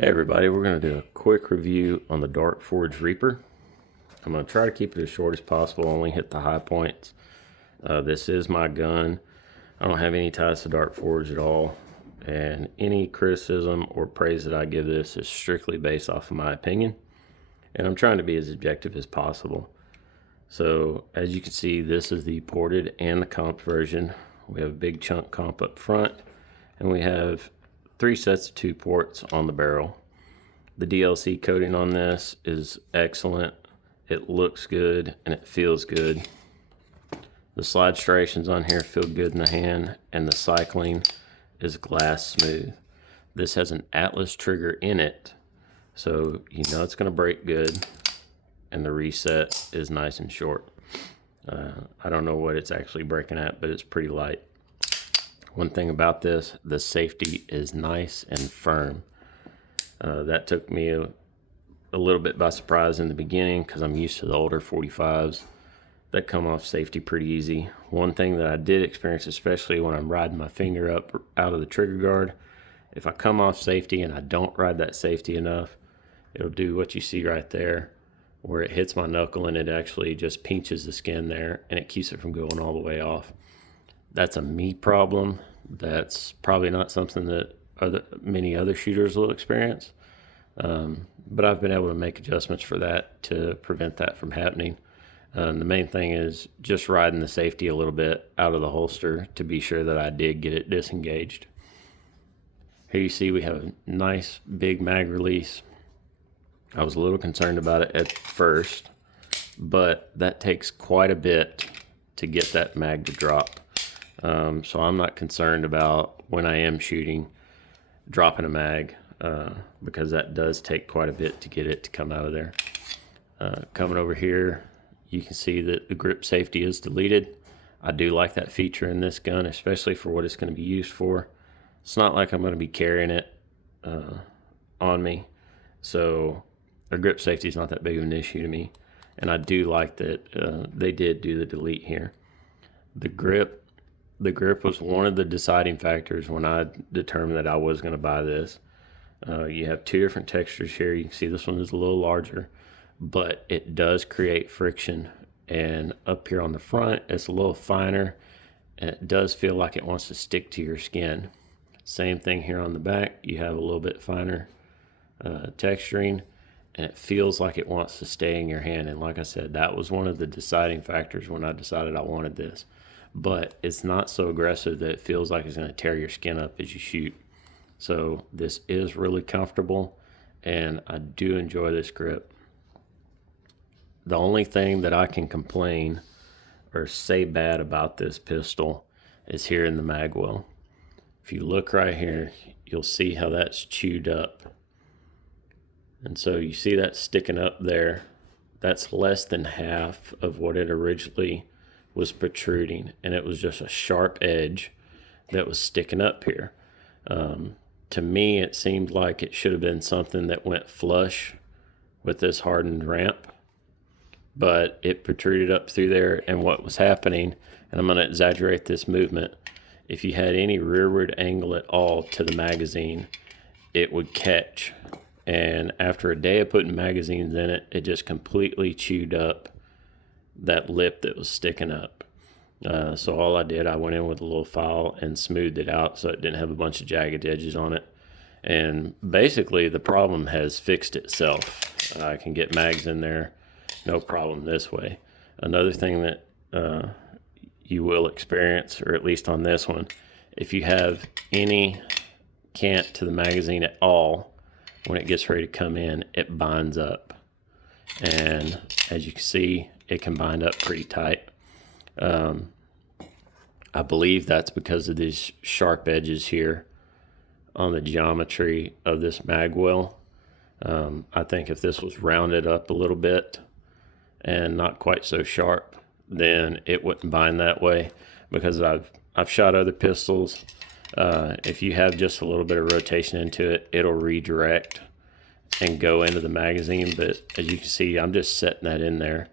Hey everybody, we're going to do a quick review on the Dark Forge Reaper. I'm going to try to keep it as short as possible, only hit the high points. This is my gun. I don't have any ties to Dark Forge at all, and any criticism or praise that I give this is strictly based off of my opinion, and I'm trying to be as objective as possible. So as you can see, this is the ported and the comp version. We have a big chunk comp up front, and we have 3 sets of 2 ports on the barrel. The DLC coating on this is excellent. It looks good and it feels good. The slide striations on here feel good in the hand, and the cycling is glass smooth. This has an Atlas trigger in it, so you know it's going to break good, and the reset is nice and short. I don't know what it's actually breaking at, but it's pretty light. One thing about this, the safety is nice and firm. That took me a little bit by surprise in the beginning because I'm used to the older 45s that come off safety pretty easy. One thing that I did experience, especially when I'm riding my finger up out of the trigger guard, if I come off safety and I don't ride that safety enough, it'll do what you see right there, where it hits my knuckle and it actually just pinches the skin there and it keeps it from going all the way off. That's a me problem. That's probably not something that many other shooters will experience. But I've been able to make adjustments for that to prevent that from happening. The main thing is just riding the safety a little bit out of the holster to be sure that I did get it disengaged. Here you see we have a nice big mag release. I was a little concerned about it at first, but that takes quite a bit to get that mag to drop. So I'm not concerned about when I am shooting dropping a mag, because that does take quite a bit to get it to come out of there. Coming over here, you can see that the grip safety is deleted. I do like that feature in this gun, especially for what it's going to be used for. It's not like I'm going to be carrying it on me, so the grip safety is not that big of an issue to me. And I do like that they did do the delete here. The grip was one of the deciding factors when I determined that I was going to buy this. You have 2 different textures here. You can see this one is a little larger, but it does create friction. And up here on the front, it's a little finer, and it does feel like it wants to stick to your skin. Same thing here on the back. You have a little bit finer texturing, and it feels like it wants to stay in your hand. And like I said, that was one of the deciding factors when I decided I wanted this. But it's not so aggressive that it feels like it's going to tear your skin up as you shoot. So this is really comfortable, and I do enjoy this grip. The only thing that I can complain or say bad about this pistol is here in the mag well. If you look right here, you'll see how that's chewed up. And so you see that sticking up there. That's less than half of what it originally was protruding, and it was just a sharp edge that was sticking up here. To me, it seemed like it should have been something that went flush with this hardened ramp, but it protruded up through there. And what was happening, and I'm going to exaggerate this movement, if you had any rearward angle at all to the magazine, it would catch. And after a day of putting magazines in it, it just completely chewed up that lip that was sticking up. So all I did, I went in with a little file and smoothed it out so it didn't have a bunch of jagged edges on it. And basically the problem has fixed itself. I can get mags in there, no problem this way. Another thing that you will experience, or at least on this one, if you have any cant to the magazine at all, when it gets ready to come in, it binds up. And as you can see, it can bind up pretty tight. I believe that's because of these sharp edges here on the geometry of this mag well. I think if this was rounded up a little bit and not quite so sharp, then it wouldn't bind that way, because I've shot other pistols. If you have just a little bit of rotation into it, it'll redirect and go into the magazine. But as you can see, I'm just setting that in there,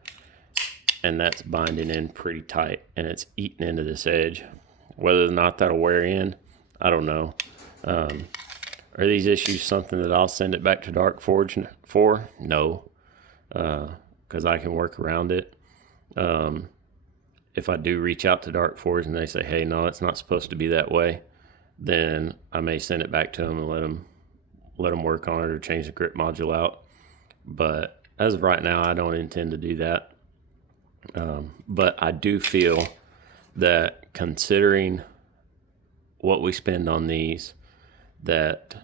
and that's binding in pretty tight, and it's eating into this edge. Whether or not that'll wear in, I don't know. Are these issues something that I'll send it back to Dark Forge for? No, because I can work around it. If I do reach out to Dark Forge and they say, hey, no, it's not supposed to be that way, then I may send it back to them and let them work on it or change the grip module out. But as of right now, I don't intend to do that. But I do feel that considering what we spend on these, that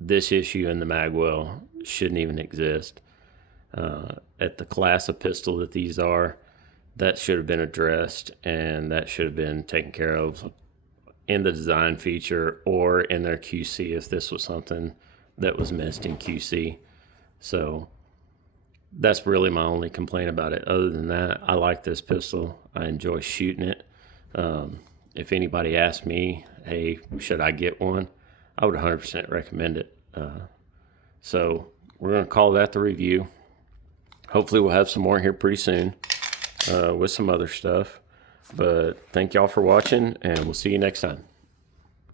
this issue in the magwell shouldn't even exist. At the class of pistol that these are, that should have been addressed, and that should have been taken care of in the design feature or in their QC if this was something that was missed in QC. So that's really my only complaint about it. Other than that, I like this pistol. I enjoy shooting it. If anybody asked me, hey, should I get one, I would 100% recommend it. So we're going to call that the review. Hopefully we'll have some more here pretty soon with some other stuff. But thank y'all for watching, and we'll see you next time.